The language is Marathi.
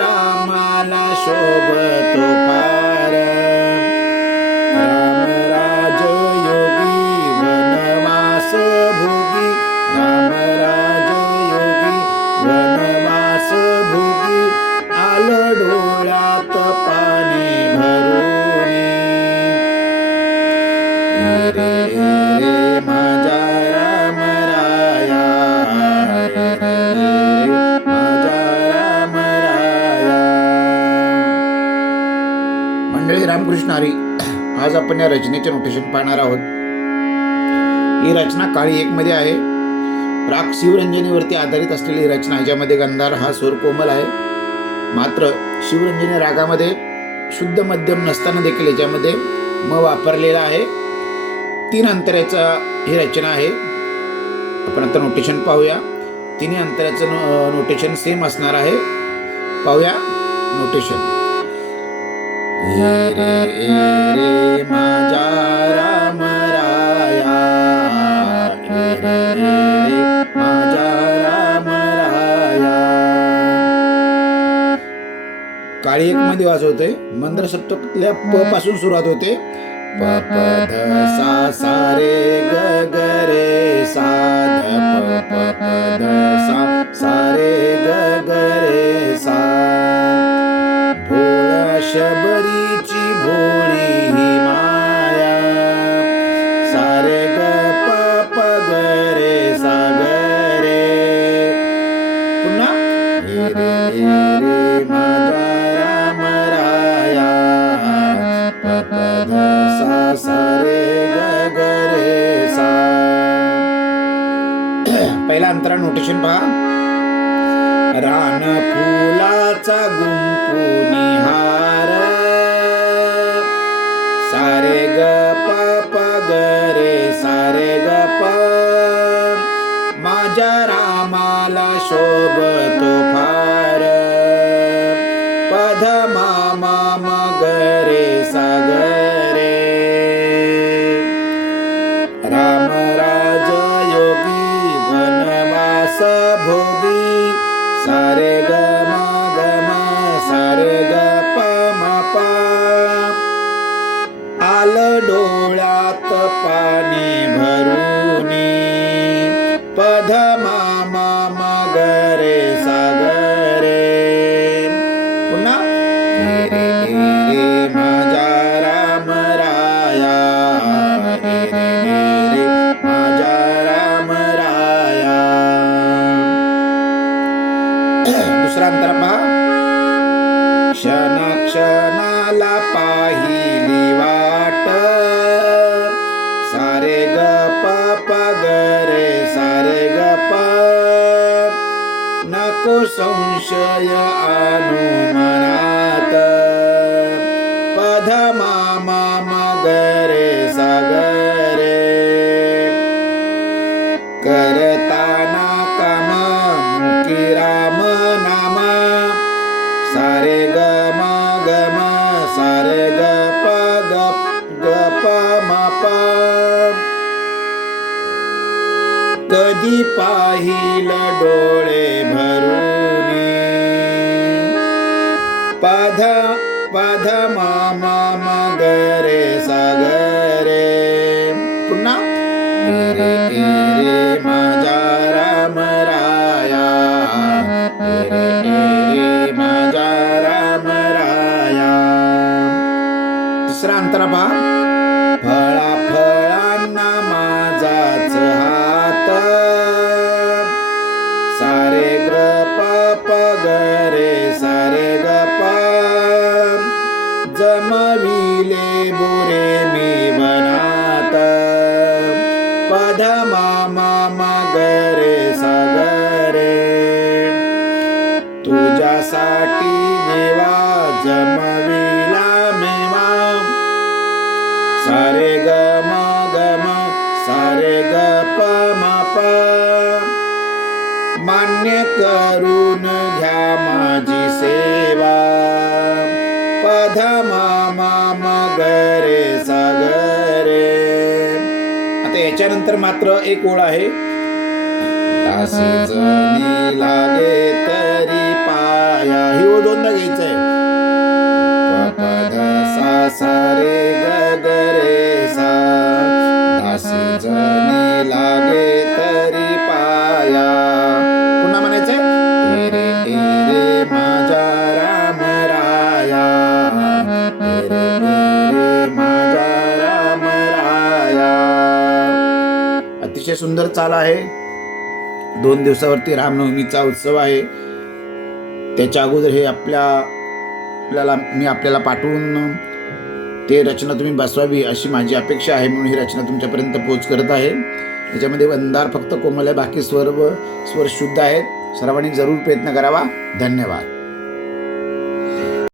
रामाला शोभतो फार राम राज योगी वनवास भोगी राम राज योगी वनवास भोगी आलं डोळ्यात पाणी भरून रे रे माझा राम राया माझा राम राया. मंडळी रामकृष्ण हरी. आज आपण या रचनेचे नोटेशन पाहणार आहोत. ही रचना काळी 1 मध्ये आहे. राग शिवरंजनीवरती आधारित असलेली रचना. याच्यामध्ये गंधार हा स्वर कोमल आहे. मात्र शिवरंजनी रागामध्ये शुद्ध मध्यम नसताना देखील याच्यामध्ये म वापरलेला आहे. 3 अंतराचा ही रचना आहे. आपण आता नोटेशन पाहूया. 3 अंतराचं नोटेशन सेम असणार आहे. पाहूया नोटेशन. रे रे माझा राम राया रे माझा राम राया. काळी 1 मध्ये वाजवतोय. मंद्र सप्तकातल्या प पासून सुरुवात होते. प प ध सा सा रे ग ग रे सा ध प प प ध सा सा रे ग ग रे सा. भोळ्या शबरीची भोळी ही माया सा रे ग प प ग रे सा ग रे. पुन्हा रे रे रे माझा राम राया प प ध सा सा रे ग ग रे सा. पहिला अंतरा नोटेशन पहा. रान फुलाचा गुंपू निहार सारे ग प प ग रे सारे ग प. माझ्या रामाला शोभतो फार पध मा मा म ग रे सा ग रे. राम राज योगी वनवास भोगी सारे ग म ग म सारे ग प म प. आलं डोळ्यात पाणी भरून पध मा मा म ग रे सा ग रे. पुन्हा रे रे माझा राम राया रे माझा राम राया. दुसरा अंतर पहा. क्षणा क्षणाला पाहिली वाट सारे ग प प ग रे सारे ग प. नको संशय आणू मनात पध मा मा म ग रे सा ग रे. करताना काम मुकी राम नाम सारे ग म ग म सारे ग प ग ग प म प. कधी पाहिल डोळे भरून पध पध म म म ग रे सा ग रे. पुन्हा रे रे माझा राम राया रे रे माझा राम राया. तिसरा अंतरा पहा. फळा फळांना माझाच हात सारे ग प प ग रे सारे ग प. जमविले बोरे मी वनात पध मा मा म ग रे सा ग रे. तुझ्यासाठी देवा जमविला मेवा सारे ग म ग म सारे ग प म प. मान्य करून घ्या माझी सेवा पध मा मा म ग रे सा ग रे. आता याच्यानंतर मात्र एक ओळ आहे. दासी जनी लागे तरी पाय पाया. ही ओळ दोनदा घ्यायचंय. प ध सा सा रे ग ग रे सा, दासी जनी लागे तरी पाया. पुन्हा म्हणायचंय. ए रे माझ्या राम राया, ए रे माझ्या राम राया. अतिशय सुंदर चाल आहे. 2 दिवसावरती रामनवमीचा उत्सव आहे. त्याच्या अगोदर हे मी आपल्याला पाठवून ते रचना तुम्ही बसवावी अशी माझी अपेक्षा आहे, म्हणून ही रचना तुमच्यापर्यंत पोच करत आहे. त्याच्यामध्ये वंदार फक्त कोमल आहे, बाकी स्वर शुद्ध आहेत. सर्वांनी जरूर प्रयत्न करावा. धन्यवाद.